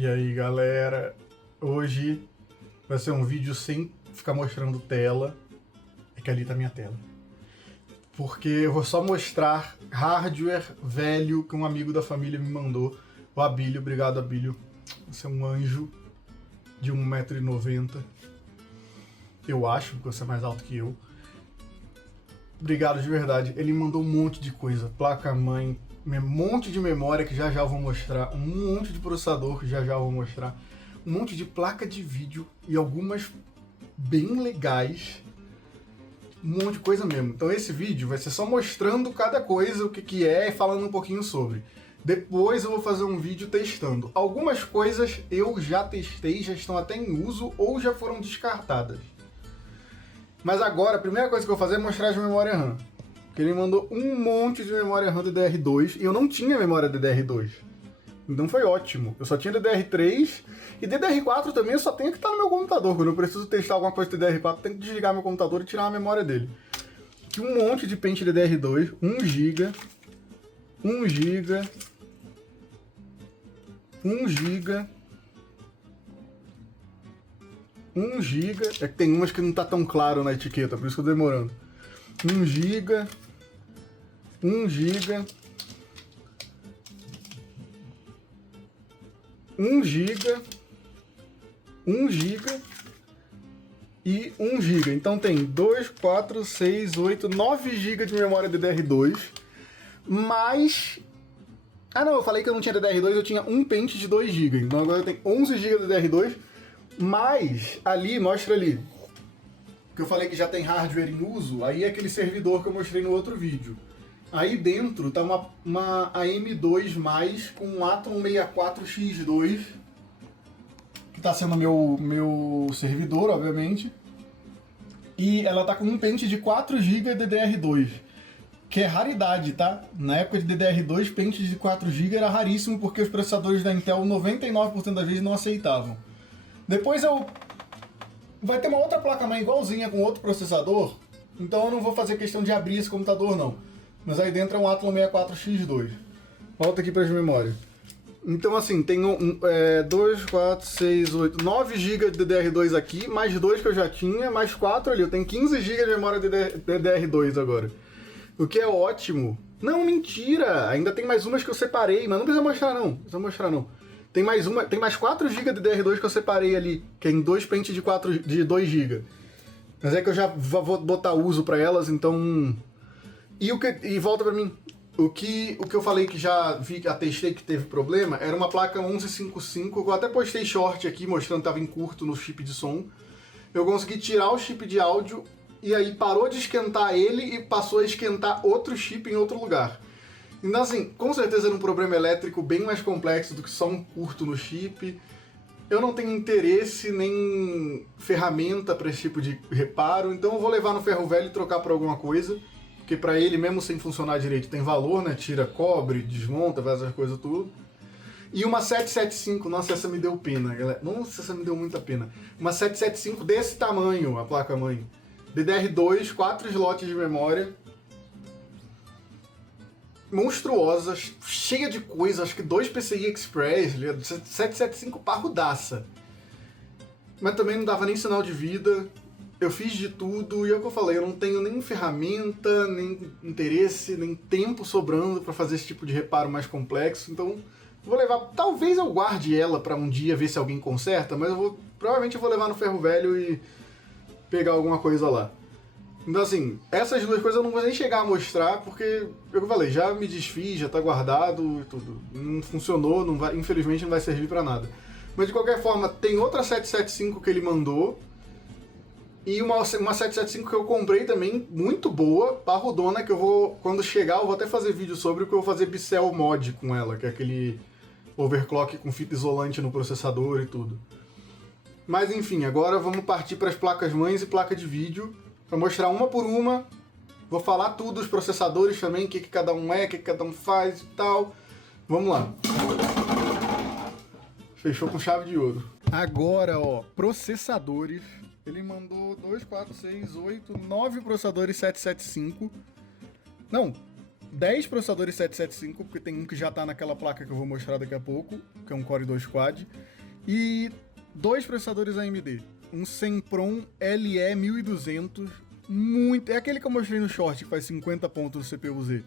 E aí galera, hoje vai ser um vídeo sem ficar mostrando tela, é que ali tá minha tela. Porque eu vou só mostrar hardware velho que um amigo da família me mandou, o Abílio. Obrigado, Abílio, você é um anjo de 1,90 m, eu acho, porque você é mais alto que eu. Obrigado de verdade, ele me mandou um monte de coisa, placa-mãe, um monte de memória que já já eu vou mostrar, um monte de processador que já já eu vou mostrar, um monte de placa de vídeo e algumas bem legais, um monte de coisa mesmo. Então esse vídeo vai ser só mostrando cada coisa, o que que é, e falando um pouquinho sobre. Depois eu vou fazer um vídeo testando. Algumas coisas eu já testei, já estão até em uso ou já foram descartadas. Mas agora, a primeira coisa que eu vou fazer é mostrar as memórias RAM. Porque ele mandou um monte de memória RAM DDR2 e eu não tinha memória DDR2. Então foi ótimo. Eu só tinha DDR3 e DDR4 também eu só tenho que estar no meu computador. Quando eu preciso testar alguma coisa do DDR4, eu tenho que desligar meu computador e tirar a memória dele. Aqui um monte de pente DDR2, 1 GB, 1 GB, 1 GB, 1 GB, é que tem umas que não tá tão claro na etiqueta, por isso que eu tô demorando. 1 GB, 1 GB, 1 GB, 1 GB e 1 GB. Então tem 2, 4, 6, 8, 9 GB de memória DDR2, mais... Ah não, eu falei que eu não tinha DDR2, eu tinha um pente de 2 GB, então agora eu tenho 11 GB de DDR2, mas ali, mostra ali, que eu falei que já tem hardware em uso, aí é aquele servidor que eu mostrei no outro vídeo. Aí dentro tá uma AM2+, com um Atom 64X2, que tá sendo meu servidor, obviamente. E ela tá com um pente de 4 GB DDR2, que é raridade, tá? Na época de DDR2, pentes de 4 GB era raríssimo, porque os processadores da Intel 99% das vezes não aceitavam. Depois vai ter uma outra placa-mãe igualzinha com outro processador, então eu não vou fazer questão de abrir esse computador não. Mas aí dentro é um Athlon 64X2. Volta aqui para as memórias. Então assim, tem 2, 4, 6, 8, 9 GB de DDR2 aqui, mais 2 que eu já tinha, mais 4 ali. Eu tenho 15 GB de memória DDR2 agora. O que é ótimo. Não, mentira! Ainda tem mais umas que eu separei, mas não precisa mostrar não. Não precisa mostrar não. Tem mais 4 GB de DDR2 que eu separei ali, que é em dois pentes de 2 GB. Mas é que eu já vou botar uso para elas, então... E volta para mim. O que eu falei que já testei que teve problema, era uma placa 1155, que eu até postei short aqui mostrando que estava em curto no chip de som. Eu consegui tirar o chip de áudio e aí parou de esquentar ele e passou a esquentar outro chip em outro lugar. Então assim, com certeza era um problema elétrico bem mais complexo do que só um curto no chip. Eu não tenho interesse nem ferramenta para esse tipo de reparo, então eu vou levar no ferro velho e trocar por alguma coisa. Porque para ele, mesmo sem funcionar direito, tem valor, né? Tira cobre, desmonta, faz essas coisas tudo. E uma 775, nossa, essa me deu pena, galera. Nossa, essa me deu muita pena. Uma 775 desse tamanho, a placa-mãe. DDR2, 4 slots de memória. Monstruosa, cheia de coisa, acho que 2 PCI Express, 775 parrudaça. Mas também não dava nem sinal de vida. Eu fiz de tudo e é o que eu falei, eu não tenho nem ferramenta, nem interesse, nem tempo sobrando para fazer esse tipo de reparo mais complexo, então vou levar, talvez eu guarde ela para um dia ver se alguém conserta, mas provavelmente eu vou levar no ferro velho e pegar alguma coisa lá. Então assim, essas duas coisas eu não vou nem chegar a mostrar, porque, é o que eu falei, já me desfiz, já tá guardado e tudo, não funcionou, infelizmente não vai servir para nada. Mas de qualquer forma, tem outra 775 que ele mandou, e uma 775 que eu comprei também, muito boa, parrudona, que eu vou, quando chegar, eu vou até fazer vídeo sobre, porque eu vou fazer Bicel Mod com ela, que é aquele overclock com fita isolante no processador e tudo. Mas enfim, agora vamos partir para as placas-mães e placa de vídeo, para mostrar uma por uma, vou falar tudo, os processadores também, o que cada um é, o que cada um faz e tal. Vamos lá. Fechou com chave de ouro. Agora, ó, processadores. Ele mandou 2, 4, 6, 8, 9 processadores 775. Não, 10 processadores 775, porque tem um que já tá naquela placa que eu vou mostrar daqui a pouco, que é um Core 2 Quad, e 2 processadores AMD. Um Sempron LE 1200, muito... É aquele que eu mostrei no short, que faz 50 pontos no CPU-Z.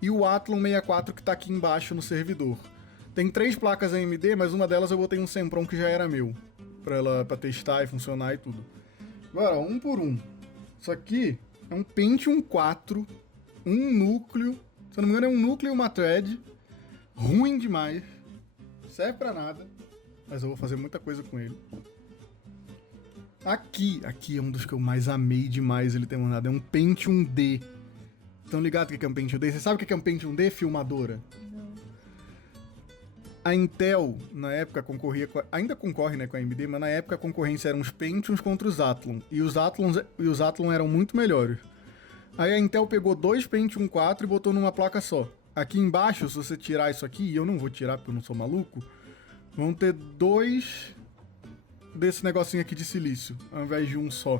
E o Athlon 64, que tá aqui embaixo no servidor. Tem 3 placas AMD, mas uma delas eu botei um Sempron que já era meu, pra testar e funcionar e tudo. Agora, um por um. Isso aqui é um Pentium 4, um núcleo, se eu não me engano é um núcleo e uma thread, ruim demais, serve pra nada, mas eu vou fazer muita coisa com ele. Aqui é um dos que eu mais amei demais ele ter mandado, é um Pentium D. Estão ligados o que é um Pentium D? Você sabe o que é um Pentium D, filmadora? Não. A Intel, na época, concorria ainda concorre, né, com a AMD, mas na época a concorrência eram os Pentiums contra os Athlon, e os Athlon eram muito melhores. Aí a Intel pegou 2 Pentium 4 e botou numa placa só. Aqui embaixo, se você tirar isso aqui, e eu não vou tirar porque eu não sou maluco, vão ter 2 desse negocinho aqui de silício, ao invés de um só.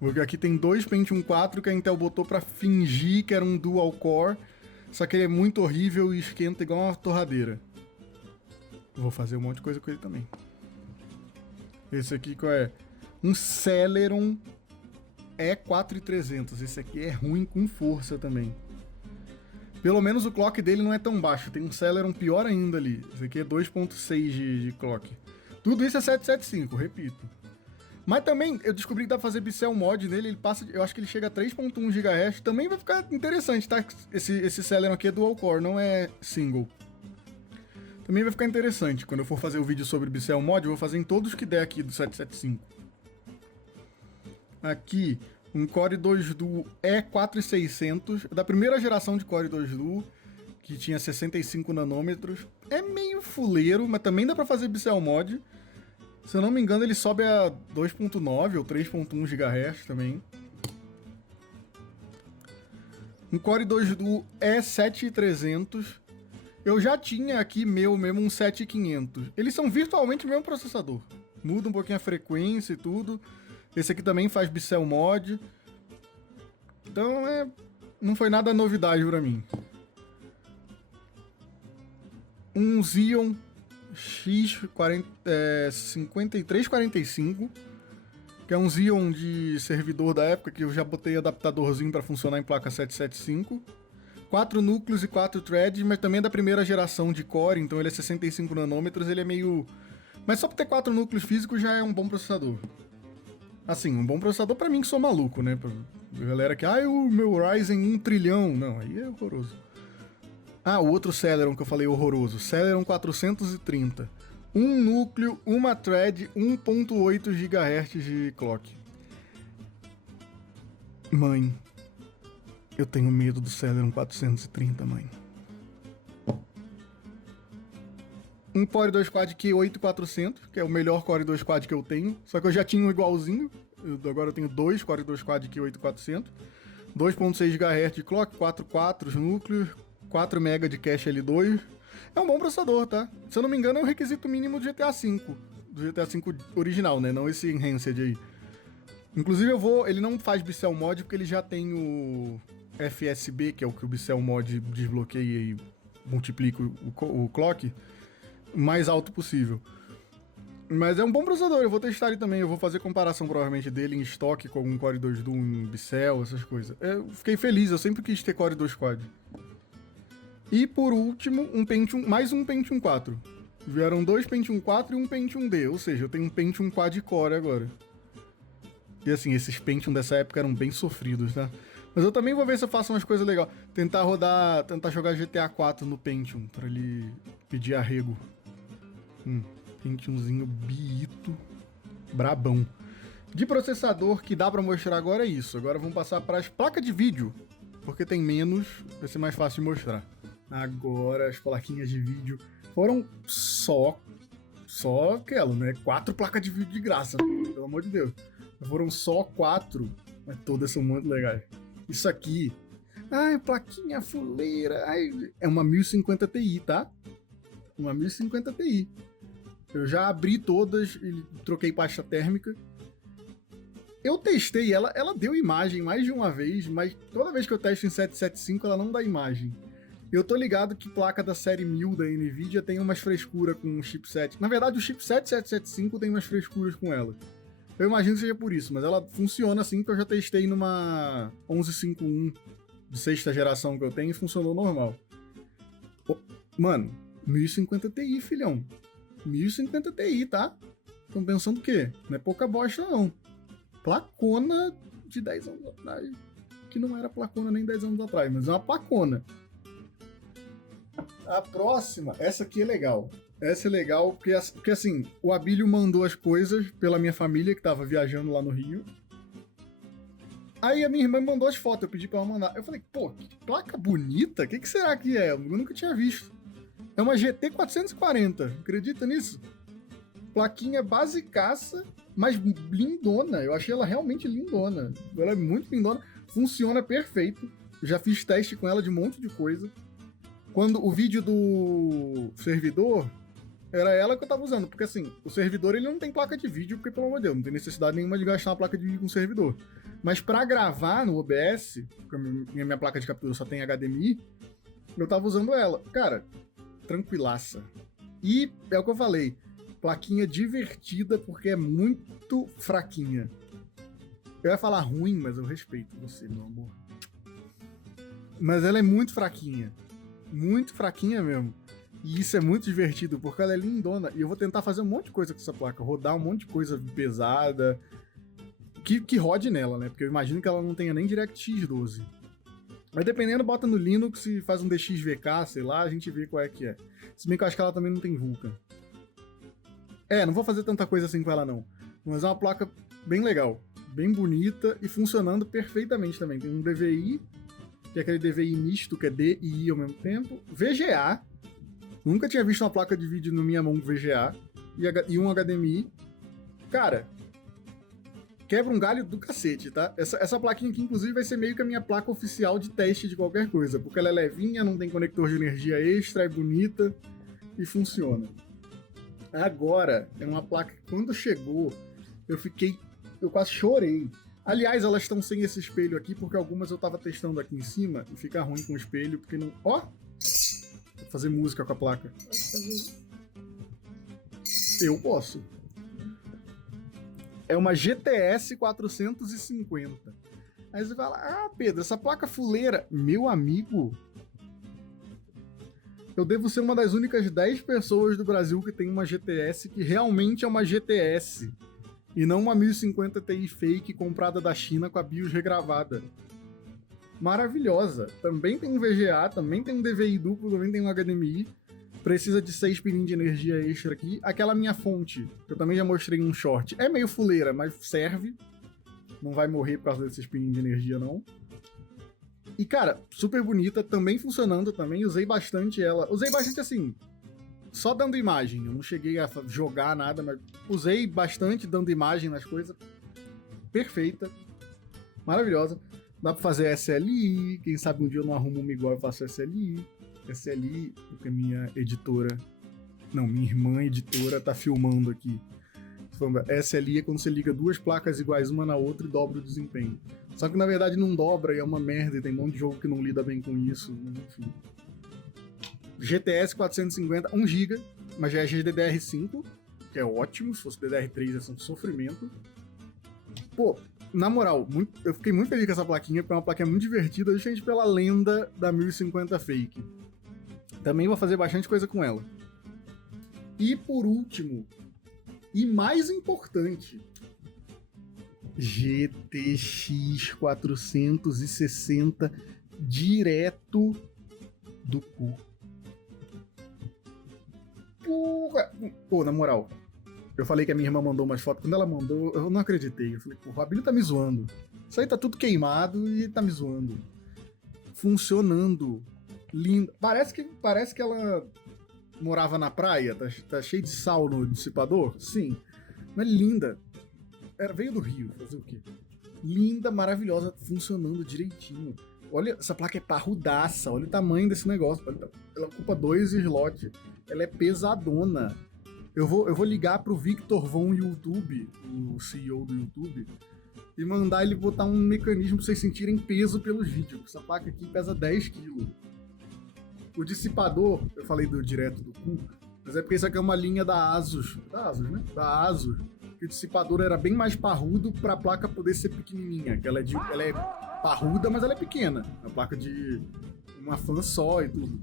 Porque aqui tem 2 Pentium 4 que a Intel botou pra fingir que era um dual core, só que ele é muito horrível e esquenta igual uma torradeira. Vou fazer um monte de coisa com ele também. Esse aqui qual é? Um Celeron E4300. Esse aqui é ruim com força também. Pelo menos o clock dele não é tão baixo. Tem um Celeron pior ainda ali. Esse aqui é 2.6 de clock. Tudo isso é 775, repito. Mas também eu descobri que dá pra fazer Bicel Mod nele. Ele passa, eu acho que ele chega a 3.1 GHz. Também vai ficar interessante, tá? Esse Celeron aqui é dual core, não é single. Também vai ficar interessante. Quando eu for fazer o vídeo sobre Bicel Mod, eu vou fazer em todos que der aqui do 775. Aqui, um Core 2 Duo E4600, da primeira geração de Core 2 Duo, que tinha 65 nanômetros. É meio fuleiro, mas também dá pra fazer Bicel Mod. Se eu não me engano, ele sobe a 2.9 ou 3.1 GHz também. Um Core 2 Duo E7300. Eu já tinha aqui meu mesmo um 7500. Eles são virtualmente o mesmo processador. Muda um pouquinho a frequência e tudo. Esse aqui também faz Bicel Mod. Então não foi nada novidade pra mim. Um Xeon X5345, que é um Xeon de servidor da época, que eu já botei adaptadorzinho pra funcionar em placa 775. 4 núcleos e 4 threads, mas também é da primeira geração de core, então ele é 65 nanômetros, ele é meio... Mas só por ter 4 núcleos físicos já é um bom processador. Assim, um bom processador pra mim que sou maluco, né? Pra galera que, o meu Ryzen 1 trilhão. Não, aí é horroroso. O outro Celeron que eu falei horroroso. Celeron 430. Um núcleo, uma thread, 1.8 GHz de clock. Mãe, eu tenho medo do Celeron 430, mãe. Um Core 2 Quad Q8400, que é o melhor Core 2 Quad que eu tenho. Só que eu já tinha um igualzinho. Agora eu tenho 2 Core 2 Quad Q8400. 2.6 GHz de clock, 4 núcleos, 4 MB de cache L2. É um bom processador, tá? Se eu não me engano, é um requisito mínimo do GTA V. Do GTA V original, né? Não esse Enhanced aí. Inclusive ele não faz Bicel Mod porque ele já tem o FSB, que é o que o Bicel Mod desbloqueia e multiplica o clock, mais alto possível. Mas é um bom processador, eu vou testar ele também, eu vou fazer comparação provavelmente dele em estoque com algum Core 2 Duo em Bicel, essas coisas. Eu fiquei feliz, eu sempre quis ter Core 2 Quad. E por último, mais um Pentium 4. Vieram 2 Pentium 4 e um Pentium D, ou seja, eu tenho um Pentium Quad Core agora. E assim, esses Pentium dessa época eram bem sofridos, tá? Mas eu também vou ver se eu faço umas coisas legais. Tentar jogar GTA 4 no Pentium, pra ele pedir arrego. Pentiumzinho biito, brabão. De processador que dá pra mostrar agora é isso. Agora vamos passar para as placas de vídeo, porque tem menos, vai ser mais fácil de mostrar. Agora as plaquinhas de vídeo foram só aquela, né? 4 placas de vídeo de graça, pelo amor de Deus. Foram só 4, mas todas são muito legais. Isso aqui, plaquinha fuleira, é uma 1050 Ti, tá? Uma 1050 Ti. Eu já abri todas e troquei pasta térmica. Eu testei ela deu imagem mais de uma vez, mas toda vez que eu testo em 775 ela não dá imagem. Eu tô ligado que placa da série 1000 da NVIDIA tem umas frescuras com o chipset. Na verdade, o chipset 775 tem umas frescuras com ela. Eu imagino que seja por isso, mas ela funciona assim, porque eu já testei numa 1151 de sexta geração que eu tenho e funcionou normal. Mano, 1050 Ti, filhão. 1050 Ti, tá? Estão pensando o quê? Não é pouca bosta, não. Placona de 10 anos atrás. Que não era placona nem 10 anos atrás, mas é uma placona. A próxima, essa aqui é legal. Essa é legal porque assim, o Abílio mandou as coisas pela minha família que tava viajando lá no Rio. Aí a minha irmã mandou as fotos, eu pedi pra ela mandar. Eu falei, pô, que placa bonita? O que será que é? Eu nunca tinha visto. É uma GT 440, acredita nisso? Plaquinha basicaça, mas lindona. Eu achei ela realmente lindona. Ela é muito lindona, funciona perfeito. Eu já fiz teste com ela de um monte de coisa. Quando o vídeo do servidor, era ela que eu tava usando. Porque assim, o servidor ele não tem placa de vídeo, porque pelo amor de Deus, não tem necessidade nenhuma de gastar uma placa de vídeo com o servidor. Mas pra gravar no OBS, porque minha placa de captura só tem HDMI, eu tava usando ela. Cara, tranquilaça. E é o que eu falei, plaquinha divertida porque é muito fraquinha. Eu ia falar ruim, mas eu respeito você, meu amor. Mas ela é muito fraquinha. Muito fraquinha mesmo. E isso é muito divertido, porque ela é lindona. E eu vou tentar fazer um monte de coisa com essa placa. Rodar um monte de coisa pesada. Que rode nela, né? Porque eu imagino que ela não tenha nem DirectX 12. Mas dependendo, bota no Linux e faz um DXVK, sei lá, a gente vê qual é que é. Se bem que eu acho que ela também não tem Vulkan. Não vou fazer tanta coisa assim com ela não. Mas é uma placa bem legal. Bem bonita e funcionando perfeitamente também. Tem um DVI, que é aquele DVI misto, que é D e I ao mesmo tempo. VGA. Nunca tinha visto uma placa de vídeo no minha mão com VGA. E um HDMI. Cara, quebra um galho do cacete, tá? Essa plaquinha aqui, inclusive, vai ser meio que a minha placa oficial de teste de qualquer coisa. Porque ela é levinha, não tem conector de energia extra, é bonita e funciona. Agora, é uma placa que quando chegou, eu quase chorei. Aliás, elas estão sem esse espelho aqui, porque algumas eu tava testando aqui em cima e fica ruim com o espelho, porque não... Ó! Vou fazer música com a placa. Eu posso. É uma GTS 450. Aí você fala, Pedro, essa placa fuleira... Meu amigo... Eu devo ser uma das únicas 10 pessoas do Brasil que tem uma GTS que realmente é uma GTS. E não uma 1050 Ti fake comprada da China com a BIOS regravada. Maravilhosa. Também tem um VGA, também tem um DVI duplo, também tem um HDMI. Precisa de 6 pininhos de energia extra aqui. Aquela minha fonte, que eu também já mostrei em um short. É meio fuleira, mas serve. Não vai morrer por causa desses pininhos de energia, não. E, cara, super bonita, também funcionando também. Usei bastante ela. Usei bastante, assim, só dando imagem. Eu não cheguei a jogar nada, mas usei bastante dando imagem nas coisas. Perfeita. Maravilhosa. Dá pra fazer SLI. Quem sabe um dia eu não arrumo uma igual, eu faço SLI. SLI, porque minha editora... Não, minha irmã editora tá filmando aqui. SLI é quando você liga duas placas iguais uma na outra e dobra o desempenho. Só que na verdade não dobra e é uma merda e tem um monte de jogo que não lida bem com isso, enfim. GTS 450, 1GB, mas já é GDDR5, que é ótimo, se fosse DDR3 é um sofrimento. Pô, na moral, eu fiquei muito feliz com essa plaquinha, porque é uma plaquinha muito divertida, justamente pela lenda da 1050 fake. Também vou fazer bastante coisa com ela. E por último, e mais importante, GTX 460 direto do cu. Porra! Pô, na moral, eu falei que a minha irmã mandou umas fotos. Quando ela mandou, eu não acreditei. Eu falei, pô, o Abílio tá me zoando. Isso aí tá tudo queimado e tá me zoando. Funcionando. Lindo. Parece que ela morava na praia, tá cheio de sal no dissipador? Sim. Mas linda. Veio do Rio, fazer o quê? Linda, maravilhosa, funcionando direitinho. Olha, essa placa é parrudaça, olha o tamanho desse negócio. Ela ocupa 2 slots. Ela é pesadona. Eu vou ligar pro Victor Von YouTube, o CEO do YouTube, e mandar ele botar um mecanismo pra vocês sentirem peso pelos vídeos. Essa placa aqui pesa 10 kg. O dissipador, eu falei do direto do cu, mas é porque isso aqui é uma linha da Asus. Da Asus, né? Da Asus. Que o dissipador era bem mais parrudo pra placa poder ser pequenininha. Que ela é parruda, mas ela é pequena. É uma placa de uma fã só e tudo.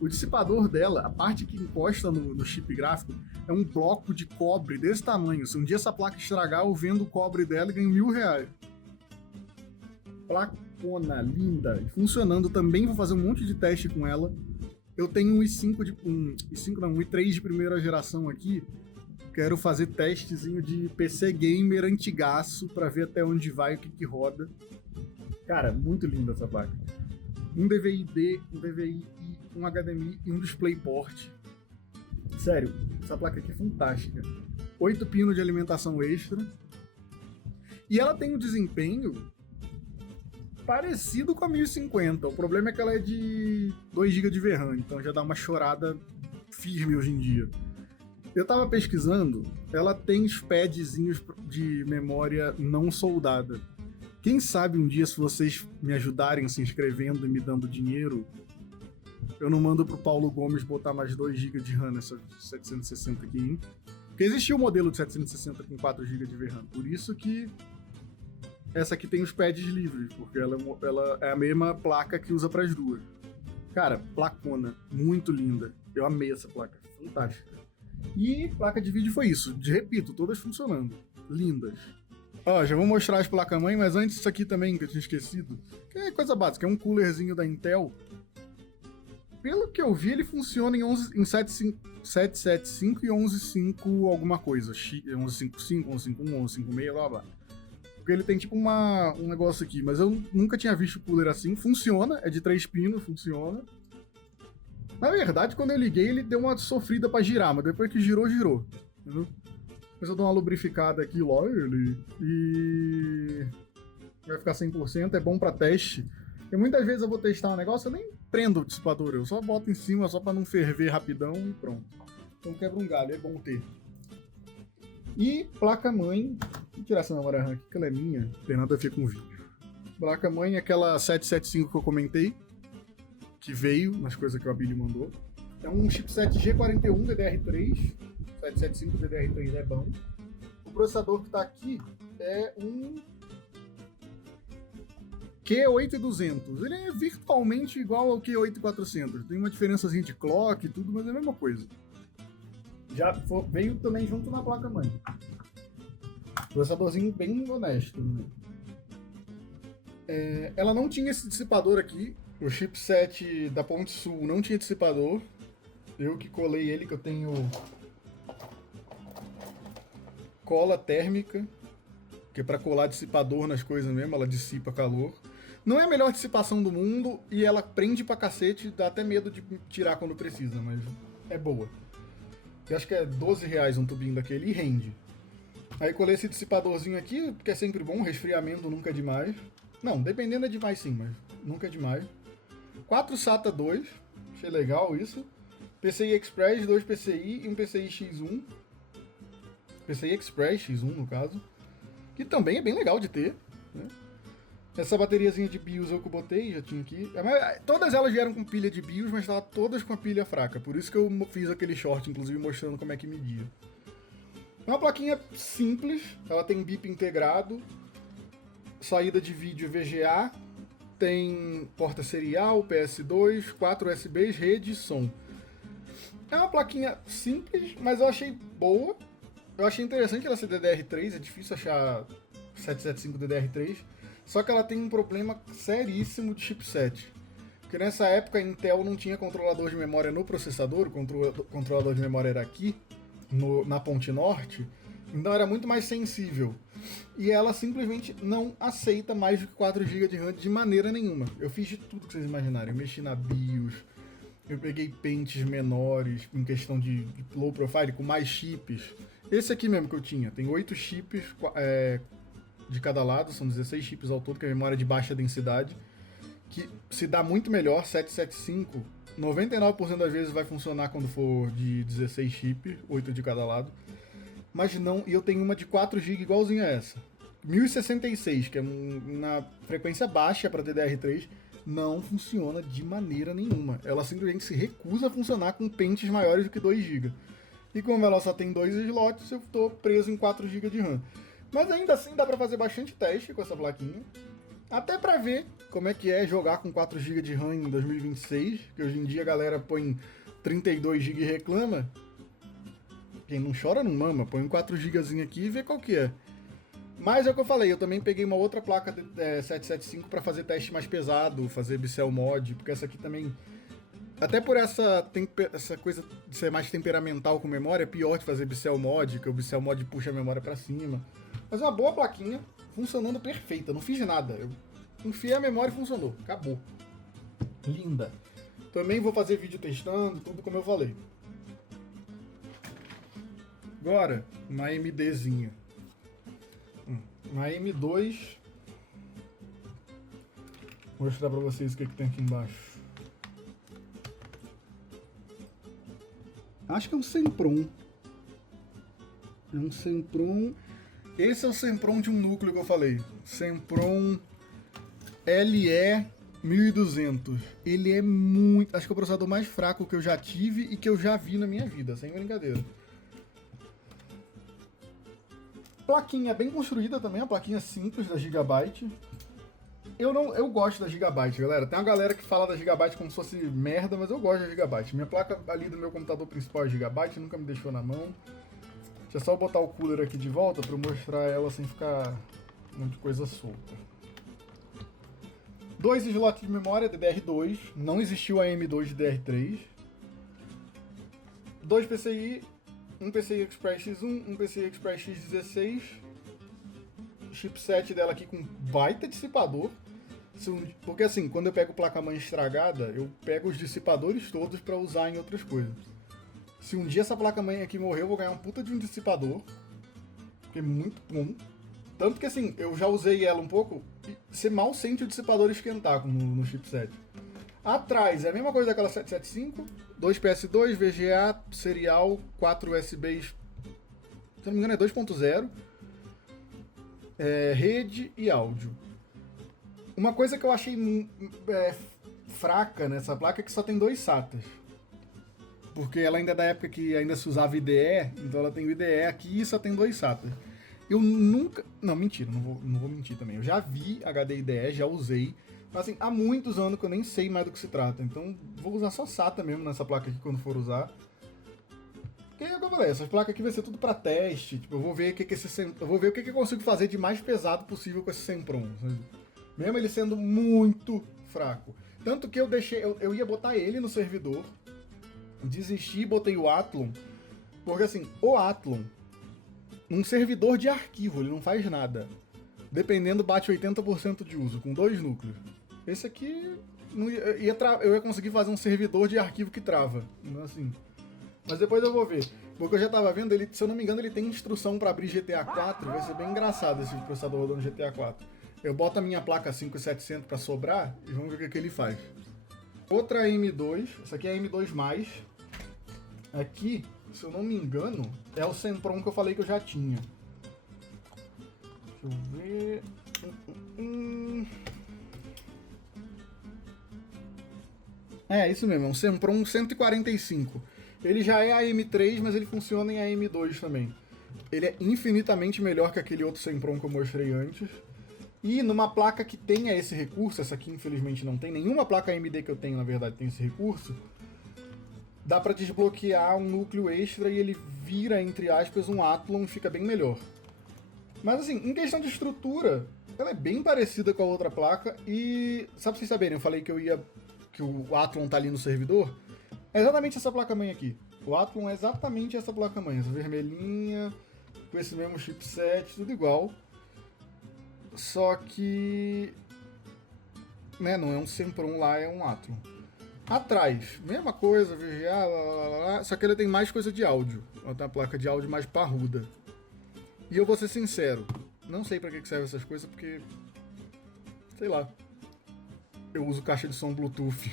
O dissipador dela, a parte que encosta no chip gráfico, é um bloco de cobre desse tamanho. Se um dia essa placa estragar, eu vendo o cobre dela e ganho R$1.000. Placona, linda e funcionando também. Vou fazer um monte de teste com ela. Eu tenho um i3 de primeira geração aqui. Quero fazer testezinho de PC gamer antigaço pra ver até onde vai, o que roda. Cara, muito linda essa placa. Um DVI-D, um DVI-I, um HDMI e um DisplayPort. Sério, essa placa aqui é fantástica. 8 pinos de alimentação extra. E ela tem um desempenho parecido com a 1050. O problema é que ela é de 2 GB de VRAM, então já dá uma chorada firme hoje em dia. Eu tava pesquisando, ela tem os padzinhos de memória não soldada. Quem sabe um dia, se vocês me ajudarem se inscrevendo e me dando dinheiro, eu não mando pro Paulo Gomes botar mais 2 GB de RAM nessa 760 aqui, hein? Porque existia o modelo de 760 com 4 GB de VRAM, por isso que essa aqui tem os pads livres, porque ela é a mesma placa que usa para as duas. Cara, placona, muito linda. Eu amei essa placa, fantástica. E placa de vídeo foi isso. Repito, todas funcionando. Lindas. Ó, já vou mostrar as placas-mãe, mas antes isso aqui também, que eu tinha esquecido. Que é coisa básica, é um coolerzinho da Intel. Pelo que eu vi, ele funciona em 775 e 11.5 alguma coisa. 11.55, 11.51, 11.56, blá blá. Porque ele tem tipo um negócio aqui, mas eu nunca tinha visto o cooler assim. Funciona, é de 3 pinos, funciona. Na verdade, quando eu liguei, ele deu uma sofrida pra girar, mas depois que girou, girou. Entendeu? Depois eu dou uma lubrificada aqui, lá ele, e vai ficar 100%, é bom pra teste. Porque muitas vezes eu vou testar um negócio, eu nem prendo o dissipador, eu só boto em cima só pra não ferver rapidão e pronto. Então quebra um galho, é bom ter. E placa-mãe, vou tirar essa memória RAM aqui, que ela é minha, não tem nada a ver com o vídeo. Placa-mãe é aquela 775 que eu comentei, que veio nas coisas que o Abílio mandou. É um chipset G41 DDR3, 775 DDR3 é bom. O processador que tá aqui é um Q8200. Ele é virtualmente igual ao Q8400. Tem uma diferençazinha de clock e tudo, mas é a mesma coisa. Veio também junto na placa-mãe. Processadorzinho bem honesto. Né? Ela não tinha esse dissipador aqui. O chipset da Ponte Sul não tinha dissipador. Eu que colei ele, que eu tenho cola térmica, que é pra colar dissipador nas coisas mesmo, ela dissipa calor. Não é a melhor dissipação do mundo e ela prende pra cacete, dá até medo de tirar quando precisa, mas é boa. Eu acho que é R$12 um tubinho daquele e rende. Aí colei esse dissipadorzinho aqui, que é sempre bom, resfriamento nunca é demais. Não, dependendo é demais sim, mas nunca é demais. 4 SATA 2, achei legal isso. PCI Express, 2 PCI e um PCI X1. PCI Express X1 no caso. Que também é bem legal de ter. Né? Essa bateriazinha de BIOS eu que botei, já tinha aqui. Todas elas vieram com pilha de BIOS, mas estavam todas com a pilha fraca. Por isso que eu fiz aquele short, inclusive mostrando como é que media. É uma plaquinha simples, ela tem BIP integrado, saída de vídeo VGA, tem porta serial, PS2, 4 USBs, rede e som. É uma plaquinha simples, mas eu achei boa. Eu achei interessante ela ser DDR3, é difícil achar 775 DDR3. Só que ela tem um problema seríssimo de chipset. Porque nessa época a Intel não tinha controlador de memória no processador, o controlador de memória era aqui, na ponte norte, então era muito mais sensível. E ela simplesmente não aceita mais do que 4 GB de RAM de maneira nenhuma. Eu fiz de tudo que vocês imaginarem. Eu mexi na BIOS, eu peguei pentes menores em questão de low profile com mais chips. Esse aqui mesmo que eu tinha, tem 8 chips de cada lado, são 16 chips ao todo, que é memória de baixa densidade, que se dá muito melhor, 775, 99% das vezes vai funcionar quando for de 16 chips, 8 de cada lado. Mas não, e eu tenho uma de 4 GB igualzinha a essa. 1066, que é uma frequência baixa para DDR3, não funciona de maneira nenhuma. Ela simplesmente se recusa a funcionar com pentes maiores do que 2 GB. E como ela só tem 2 slots, eu estou preso em 4 GB de RAM. Mas ainda assim dá para fazer bastante teste com essa plaquinha. Até para ver como é que é jogar com 4 GB de RAM em 2026, que hoje em dia a galera põe 32 GB e reclama. Quem não chora não mama, põe um 4 GB aqui e vê qual que é. Mas é o que eu falei, eu também peguei uma outra placa 775 para fazer teste mais pesado, fazer Bicel Mod, porque essa aqui também, até por essa coisa de ser mais temperamental com memória, é pior de fazer Bicel Mod, que o Bicel Mod puxa a memória para cima. Mas é uma boa plaquinha, funcionando perfeita, não fiz nada. Eu enfiei a memória e funcionou, acabou. Linda. Também vou fazer vídeo testando, tudo como eu falei. Agora, uma AMDzinha. Uma M2. Vou mostrar pra vocês o que tem aqui embaixo. Acho que é um Sempron. É um Sempron. Esse é o Sempron de um núcleo que eu falei. Sempron LE 1200. Ele é muito... Acho que é o processador mais fraco que eu já tive e que eu já vi na minha vida, sem brincadeira. Plaquinha bem construída também, a plaquinha simples da Gigabyte. Eu gosto da Gigabyte, galera. Tem uma galera que fala da Gigabyte como se fosse merda, mas eu gosto da Gigabyte. Minha placa ali do meu computador principal é Gigabyte, nunca me deixou na mão. Deixa eu só botar o cooler aqui de volta para eu mostrar ela sem ficar um monte de coisa solta. 2 slots de memória DDR2, não existiu a M2 de DDR3. 2 PCI, um PCI Express X1, um PCI Express X16. Chipset dela aqui com baita dissipador. Porque assim, quando eu pego placa-mãe estragada, eu pego os dissipadores todos para usar em outras coisas. Se um dia essa placa-mãe aqui morrer, eu vou ganhar um puta de um dissipador. Que é muito bom. Tanto que assim, eu já usei ela um pouco e você mal sente o dissipador esquentar no chipset. Atrás é a mesma coisa daquela 775, 2 PS2, VGA, serial, 4 USBs, se não me engano é 2.0, rede e áudio. Uma coisa que eu achei fraca nessa placa é que só tem 2 SATAs. Porque ela ainda é da época que ainda se usava IDE, então ela tem o IDE aqui e só tem 2 SATAs. Eu nunca... Não, mentira, não vou mentir também. Eu já vi HD IDE, já usei. Mas assim, há muitos anos que eu nem sei mais do que se trata. Então vou usar só SATA mesmo nessa placa aqui quando for usar. Porque é o que eu falei, essas placas aqui vai ser tudo pra teste. Tipo, eu vou ver o que eu consigo fazer de mais pesado possível com esse Sempron. Sabe? Mesmo ele sendo muito fraco. Tanto que eu ia botar ele no servidor, desisti e botei o Athlon. Porque assim, o Athlon, um servidor de arquivo, ele não faz nada. Dependendo, bate 80% de uso, com 2 núcleos. Esse aqui, eu ia conseguir fazer um servidor de arquivo que trava. Assim. Mas depois eu vou ver. Porque eu já tava vendo, ele, se eu não me engano, ele tem instrução para abrir GTA 4. Vai ser bem engraçado esse processador rodando GTA 4. Eu boto a minha placa 5700 para sobrar e vamos ver o que ele faz. Outra M2, essa aqui é a M2+. Aqui, se eu não me engano, é o Sempron que eu falei que eu já tinha. Deixa eu ver... É, isso mesmo, é um Sempron 145. Ele já é a M3, mas ele funciona em AM2 também. Ele é infinitamente melhor que aquele outro Sempron que eu mostrei antes. E numa placa que tenha esse recurso, essa aqui infelizmente não tem, nenhuma placa AMD que eu tenho, na verdade, tem esse recurso, dá para desbloquear um núcleo extra e ele vira, entre aspas, um Athlon e fica bem melhor. Mas assim, em questão de estrutura, ela é bem parecida com a outra placa e, só pra vocês saberem, eu falei que o Athlon tá ali no servidor, é exatamente essa placa-mãe aqui. O Athlon é exatamente essa placa-mãe, essa vermelhinha, com esse mesmo chipset, tudo igual. Só que, né, não é um Sempron lá, é um Athlon. Atrás, mesma coisa, VGA, só que ele tem mais coisa de áudio. Ela tem uma placa de áudio mais parruda. E eu vou ser sincero, não sei pra que serve essas coisas, porque, sei lá, eu uso caixa de som Bluetooth,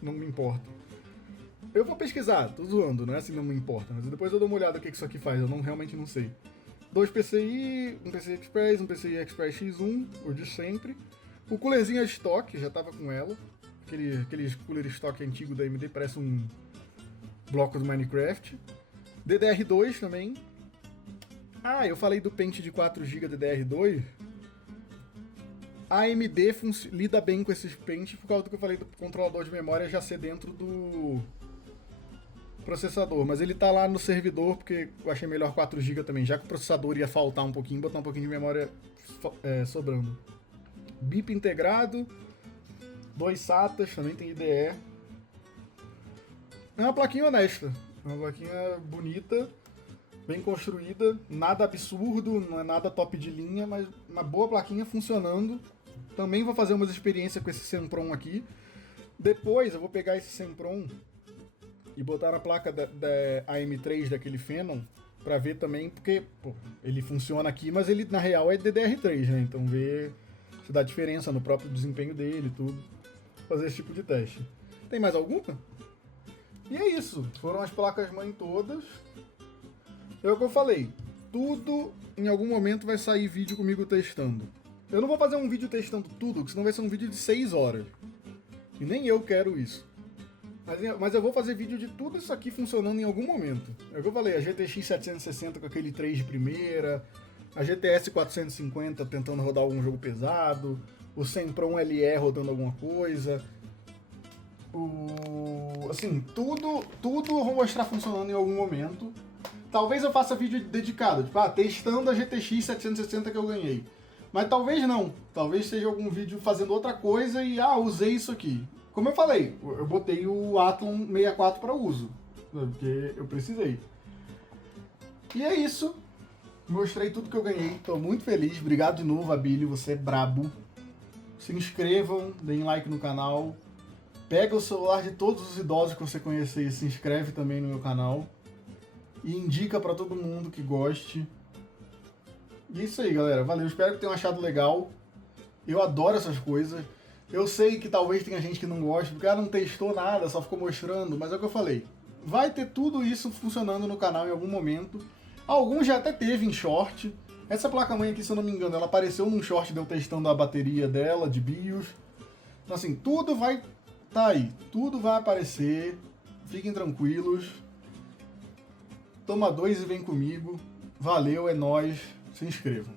não me importa. Eu vou pesquisar, tô zoando, não é assim, não me importa, mas depois eu dou uma olhada no que isso aqui faz, eu realmente não sei. 2 PCI, um PCI Express, um PCI Express X1, o de sempre. O coolerzinho é estoque, já tava com ela. Aqueles cooler estoque antigo da AMD, parece um bloco do Minecraft. DDR2 também. Ah, eu falei do pente de 4GB DDR2. A AMD lida bem com esses pentes por causa do que eu falei do controlador de memória já ser dentro do processador. Mas ele tá lá no servidor porque eu achei melhor 4GB também, já que o processador ia faltar um pouquinho, botar um pouquinho de memória sobrando. BIP integrado, 2 SATAs, também tem IDE. É uma plaquinha honesta, é uma plaquinha bonita, bem construída, nada absurdo, não é nada top de linha, mas uma boa plaquinha funcionando. Também vou fazer umas experiências com esse Sempron aqui. Depois eu vou pegar esse Sempron e botar na placa da AM3 daquele Phenom pra ver também, porque pô, ele funciona aqui, mas ele na real é DDR3, né? Então ver se dá diferença no próprio desempenho dele e tudo. Fazer esse tipo de teste. Tem mais alguma? E é isso. Foram as placas-mãe todas. É o que eu falei. Tudo, em algum momento, vai sair vídeo comigo testando. Eu não vou fazer um vídeo testando tudo, porque senão vai ser um vídeo de 6 horas. E nem eu quero isso. Mas eu vou fazer vídeo de tudo isso aqui funcionando em algum momento. É o que eu falei, a GTX 760 com aquele 3 de primeira, a GTS 450 tentando rodar algum jogo pesado, o Sempron LE rodando alguma coisa. Assim, tudo eu vou mostrar funcionando em algum momento. Talvez eu faça vídeo dedicado, tipo, testando a GTX 760 que eu ganhei. Mas talvez não. Talvez seja algum vídeo fazendo outra coisa e, usei isso aqui. Como eu falei, eu botei o Athlon 64 para uso, porque eu precisei. E é isso. Mostrei tudo que eu ganhei. Tô muito feliz. Obrigado de novo, Abílio. Você é brabo. Se inscrevam, deem like no canal. Pega o celular de todos os idosos que você conhecer e se inscreve também no meu canal. E indica pra todo mundo que goste. E é isso aí, galera. Valeu. Espero que tenham achado legal. Eu adoro essas coisas. Eu sei que talvez tenha gente que não goste, porque não testou nada, só ficou mostrando. Mas é o que eu falei. Vai ter tudo isso funcionando no canal em algum momento. Alguns já até teve em short. Essa placa-mãe aqui, se eu não me engano, ela apareceu num short de eu testando a bateria dela, de BIOS. Então assim, tudo vai tá aí. Tudo vai aparecer. Fiquem tranquilos. Toma 2 e vem comigo. Valeu, é nóis. Se inscrevam.